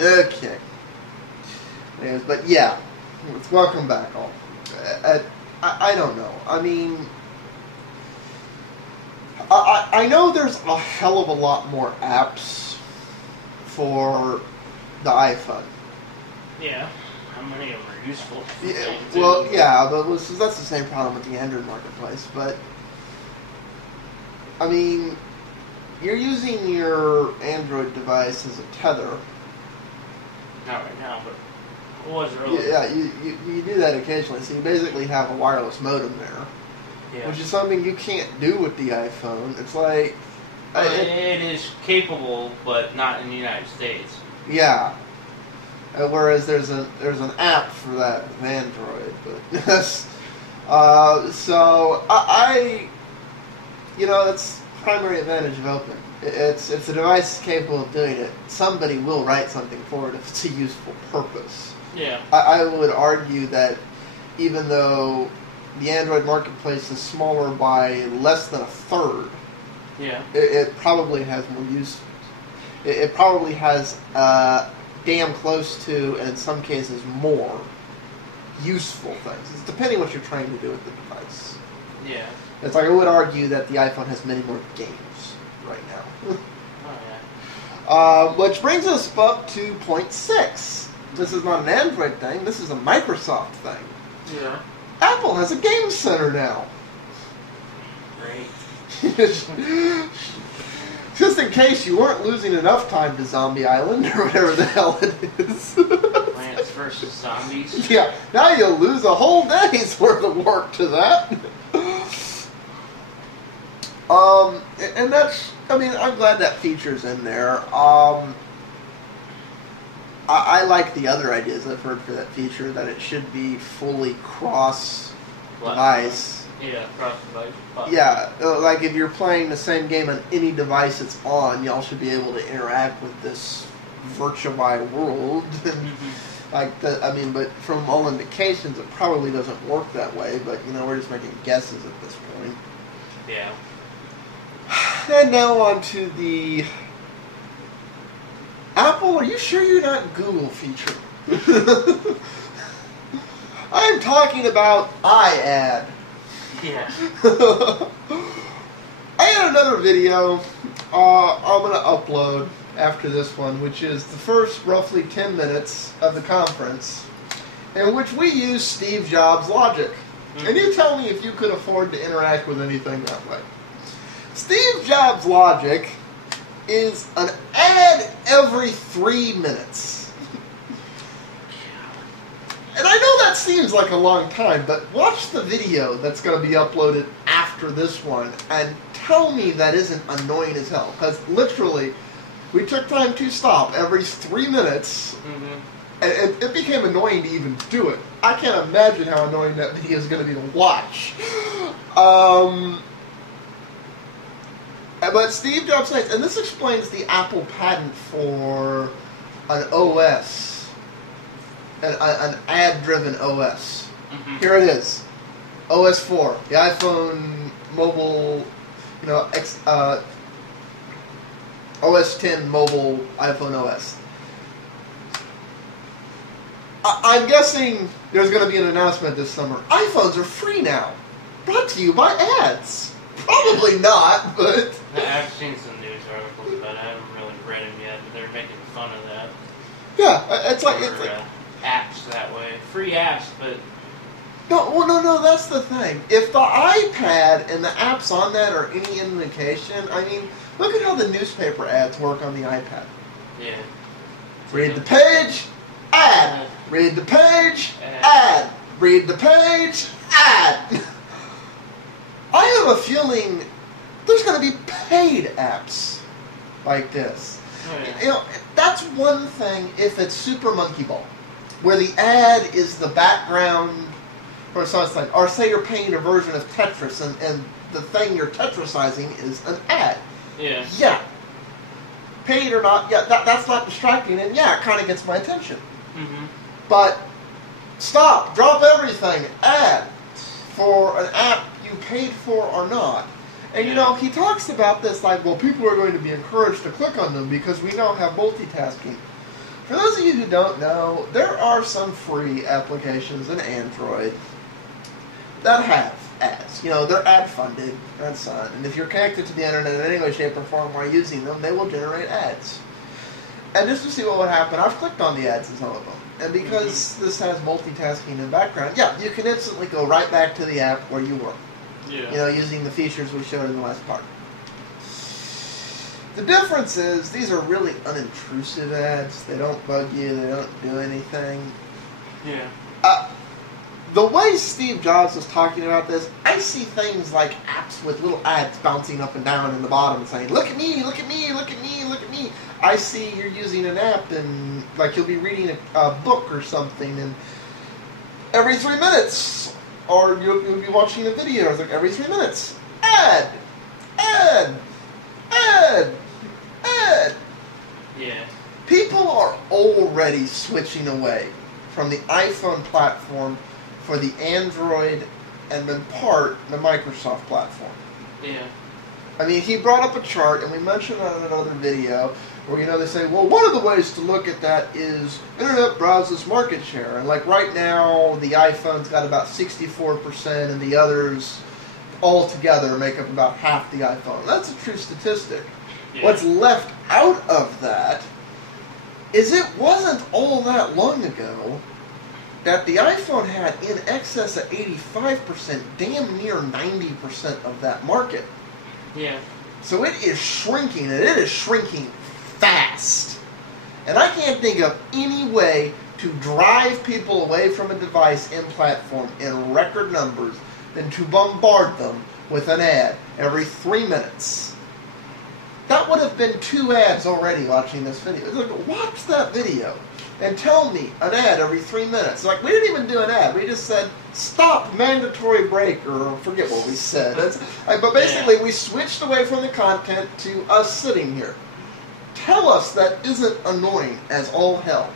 Okay. Anyways, but yeah, welcome back, all. I don't know. I mean, I know there's a hell of a lot more apps for the iPhone. Yeah. How many of them are useful? Yeah, well, yeah, but that's the same problem with the Android marketplace. But I mean, you're using your Android device as a tether. Not right now, but it was earlier. Yeah, you do that occasionally. So you basically have a wireless modem there, which is something you can't do with the iPhone. It's like it is capable, but not in the United States. Yeah. Whereas there's an app for that with Android, but so I that's the primary advantage of Open. If the device is capable of doing it, somebody will write something for it if it's a useful purpose. Yeah. I would argue that even though the Android marketplace is smaller by less than a third, it probably has more use. It probably has damn close to, and in some cases more, useful things. It's depending what you're trying to do with the device. Yeah. It's like I would argue that the iPhone has many more games right now. Which brings us up to point 6. This is not an Android thing. This is a Microsoft thing. Yeah. Apple has a game center now. Great. Just in case you weren't losing enough time to Zombie Island or whatever the hell it is. Plants vs. Zombies. Yeah, now you'll lose a whole day's worth of work to that. And that's, I mean, I'm glad that feature's in there. I like the other ideas I've heard for that feature, that it should be fully cross-device. Yeah, cross-device. Yeah, like if you're playing the same game on any device it's on, y'all should be able to interact with this virtual world. But from all indications, it probably doesn't work that way. But we're just making guesses at this point. Yeah. And now on to the Apple. Are you sure you're not Google feature? I'm talking about iAd. Yeah. I had another video I'm going to upload after this one, which is the first roughly 10 minutes of the conference, in which we use Steve Jobs' logic. Mm-hmm. And you tell me if you could afford to interact with anything that way. Steve Jobs' logic is an ad every 3 minutes. And I know that seems like a long time, but watch the video that's going to be uploaded after this one and tell me that isn't annoying as hell. Because literally, we took time to stop every 3 minutes, and it became annoying to even do it. I can't imagine how annoying that video is going to be to watch. But Steve Jobs says, and this explains the Apple patent for an OS. An ad-driven OS. Mm-hmm. Here it is. OS4. The iPhone mobile, OS 10 mobile iPhone OS. I'm guessing there's going to be an announcement this summer. iPhones are free now. Brought to you by ads. Probably not, but... I've seen some news articles about it. I haven't really read them yet, but they're making fun of that. Yeah, it's like... apps that way. Free apps, but... No, that's the thing. If the iPad and the apps on that are any indication, I mean, look at how the newspaper ads work on the iPad. Yeah. Read the page, ad. Read the page, ad. Read the page, ad. I have a feeling there's going to be paid apps like this. Oh, yeah. That's one thing if it's Super Monkey Ball, where the ad is the background or something like, or say you're playing a version of Tetris and the thing you're Tetrisizing is an ad. Yeah. Yeah. Paid or not, yeah, that's not distracting, and yeah, it kind of gets my attention. Mm-hmm. But stop, drop everything, ad for an app you paid for or not. And he talks about this like, well, people are going to be encouraged to click on them because we now have multitasking For those of you who don't know, there are some free applications in Android that have ads. You know, they're ad-funded, that's fine. And if you're connected to the internet in any way, shape, or form while using them, they will generate ads. And just to see what would happen, I've clicked on the ads in some of them. And because this has multitasking in the background, yeah, you can instantly go right back to the app where you were. Yeah. You know, using the features we showed in the last part. The difference is these are really unintrusive ads. They don't bug you. They don't do anything. Yeah. The way Steve Jobs was talking about this, I see things like apps with little ads bouncing up and down in the bottom and saying, look at me, look at me, look at me, look at me. I see you're using an app and like you'll be reading a book or something and every 3 minutes, or you'll be watching a video, like every 3 minutes, ad, ad, ad, ad. Yeah. People are already switching away from the iPhone platform for the Android and in part the Microsoft platform. Yeah. I mean, he brought up a chart, and we mentioned that in another video, where, you know, they say, well, one of the ways to look at that is internet browsers market share. And like right now, the iPhone's got about 64%, and the others all together make up about half the iPhone. That's a true statistic. Yeah. What's left out of that is it wasn't all that long ago that the iPhone had in excess of 85%, damn near 90% of that market. Yeah. So it is shrinking, and it is shrinking fast. And I can't think of any way to drive people away from a device and platform in record numbers than to bombard them with an ad every 3 minutes. That would have been 2 ads already watching this video. It's like, watch that video and tell me an ad every 3 minutes. Like, we didn't even do an ad. We just said, stop, mandatory break, or forget what we said. But basically, we switched away from the content to us sitting here. Tell us that isn't annoying as all hell.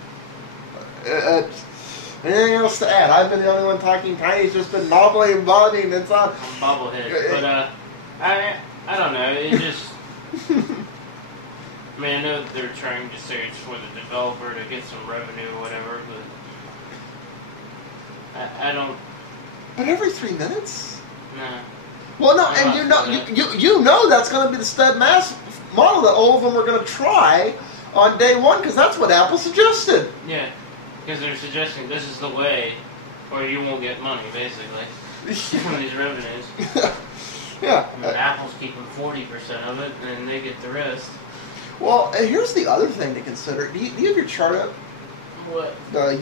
Anything else to add? I've been the only one talking. Tiny's just been nobbling and bobbing. It's on. I'm bobblehead. But, I don't know. It just... I mean, I know that they're trying to say it's for the developer to get some revenue or whatever, but I don't... But every 3 minutes? Nah. Well, no, and you know that's going to be the steadfast model that all of them are going to try on day one, because that's what Apple suggested. Yeah, because they're suggesting this is the way, or you won't get money, basically, from these revenues. Yeah. I mean, Apple's keeping 40% of it, and they get the rest. Well, and here's the other thing to consider. Do you have your chart up? What? The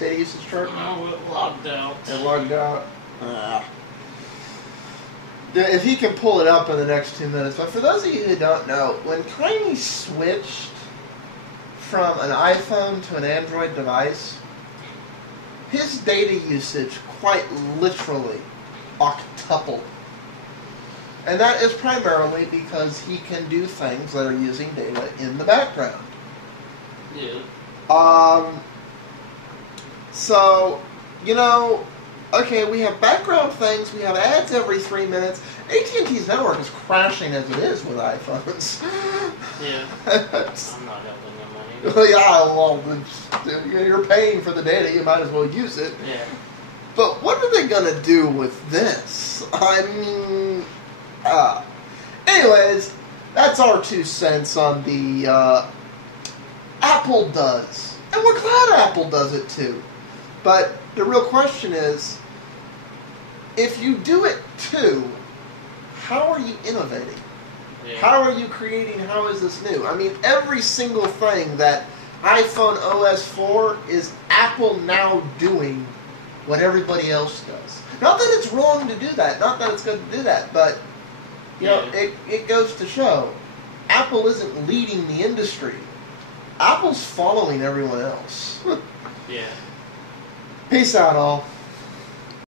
data usage chart? Oh, it logged out. It logged out? If he can pull it up in the next 2 minutes. But for those of you who don't know, when Tiny switched from an iPhone to an Android device, his data usage quite literally octupled. And that is primarily because he can do things that are using data in the background. Yeah. So, you know, okay, we have background things, we have ads every 3 minutes. AT&T's network is crashing as it is with iPhones. Yeah. I'm not helping them money. Well, yeah, well, you're paying for the data, you might as well use it. Yeah. But what are they going to do with this? I mean... anyways, that's our 2 cents on the Apple does. And we're glad Apple does it too. But the real question is, if you do it too, how are you innovating? Yeah. How are you creating, how is this new? I mean, every single thing that iPhone OS4 is Apple now doing what everybody else does. Not that it's wrong to do that, not that it's good to do that, but you know, it goes to show Apple isn't leading the industry. Apple's following everyone else. Yeah. Peace out, all.